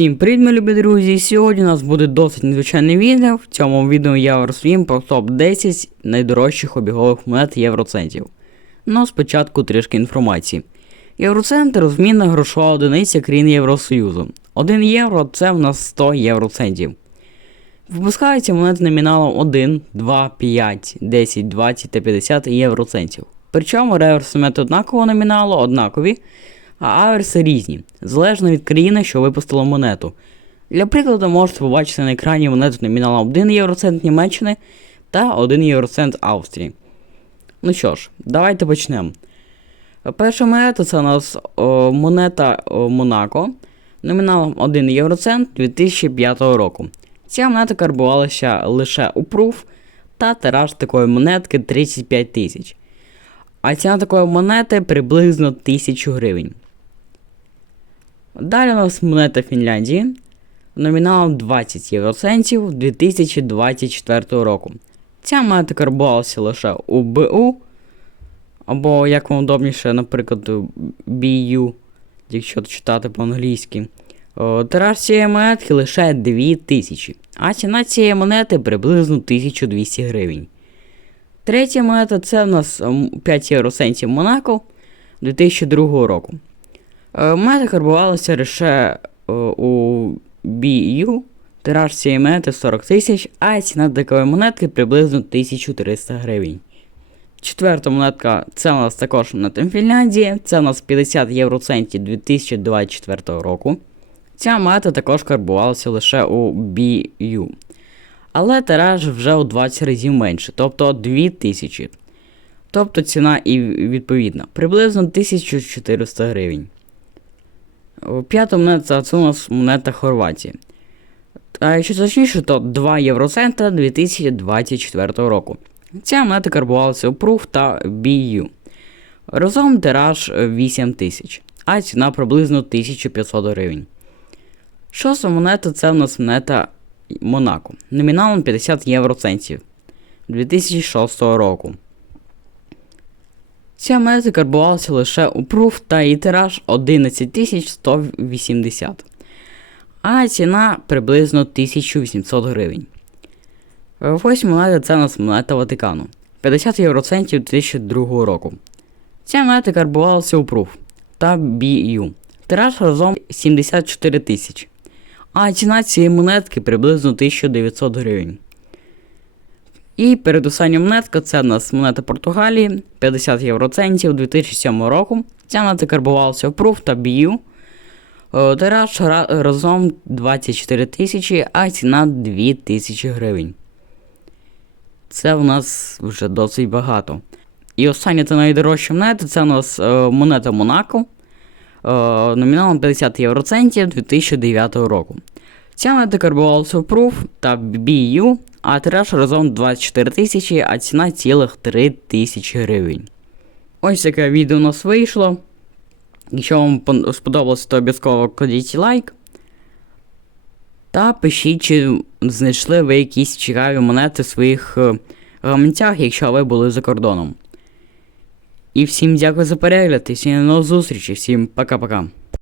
Всім привіт, мої любі друзі! Сьогодні у нас буде досить незвичайне відео. В цьому відео я розповім про топ-10 найдорожчих обігових монет євроцентів. Ну, спочатку трішки інформації. Євроцент розмінна грошова одиниця країн Євросоюзу. 1 євро це в нас 100 євроцентів. Випускаються монети номіналом 1, 2, 5, 10, 20 та 50 євроцентів. Причому реверси монети однакового номіналу однакові, а аверси різні, залежно від країни, що випустила монету. Для прикладу, можете побачити на екрані монету номіналом 1 євроцент Німеччини та 1 євроцент Австрії. Ну що ж, давайте почнемо. Перша монета це у нас о, монета о, Монако номіналом 1 євроцент 2005 року. Ця монета карбувалася лише у пруф та тираж такої монетки 35 тисяч. А ціна такої монети приблизно 1000 гривень. Далі у нас монета Фінляндії номіналом 20 євроцентів 2024 року. Ця монета карбувалася лише у БУ, або, як вам удобніше, наприклад, BU, якщо читати по-англійськи. О, Тираж цієї монетки лише 2000, а ціна цієї монети приблизно 1200 гривень. Третя монета це у нас ем, 5 євроцентів Монако 2002 року. Е, Монета карбувалася лише е, у BU, тираж цієї монети 40 тисяч, а ціна такої монетки приблизно 1300 гривень. Четверта монетка це у нас також монета Фінляндії, це у нас 50 євроцентів 2024 року. Ця монета також карбувалася лише у BU. Але тираж вже у 20 разів менше, тобто 2000. Тобто ціна і відповідна, приблизно 1400 гривень. П'ята монета це у нас монета Хорватії. А якщо точніше, то 2 євроцента 2024 року. Ця монета карбувалася у Proof та BU. Разом тираж 8 тисяч, а ціна приблизно 1500 гривень. Шоста монета це у нас монета Монако. Номіналом 50 євроцентів 2006 року. Ця монета карбувалася лише у Proof та її тираж 11180, а ціна приблизно 1800 гривень. Восьма монета це у нас монета Ватикану 50 євроцентів 2002 року. Ця монета карбувалася у Proof та BU. Тираж разом 74 тисячі. А ціна цієї монетки приблизно 1900 гривень. І передостання монетка це у нас монета Португалії 50 євроцентів 2007 року. Ця монета карбувалася в Proof та BU. Е, Тираж разом 24 тисячі, а ціна 2000 гривень. Це у нас вже досить багато. І остання та найдорожча монета це у нас е, монета Монако. Е, номіналом 50 євроцентів 2009 року. Монета карбувалася в Proof та BU, а тираж разом 24 тисячі, а ціна цілих 3 тисячі гривень. Ось таке відео у нас вийшло. Якщо вам сподобалося, то обов'язково кладіть лайк. Та пишіть, чи знайшли ви якісь цікаві монети в своїх е, гаманцях, якщо ви були за кордоном. І всім дякую за перегляд, і всім до нових зустрічей, всім пока-пока.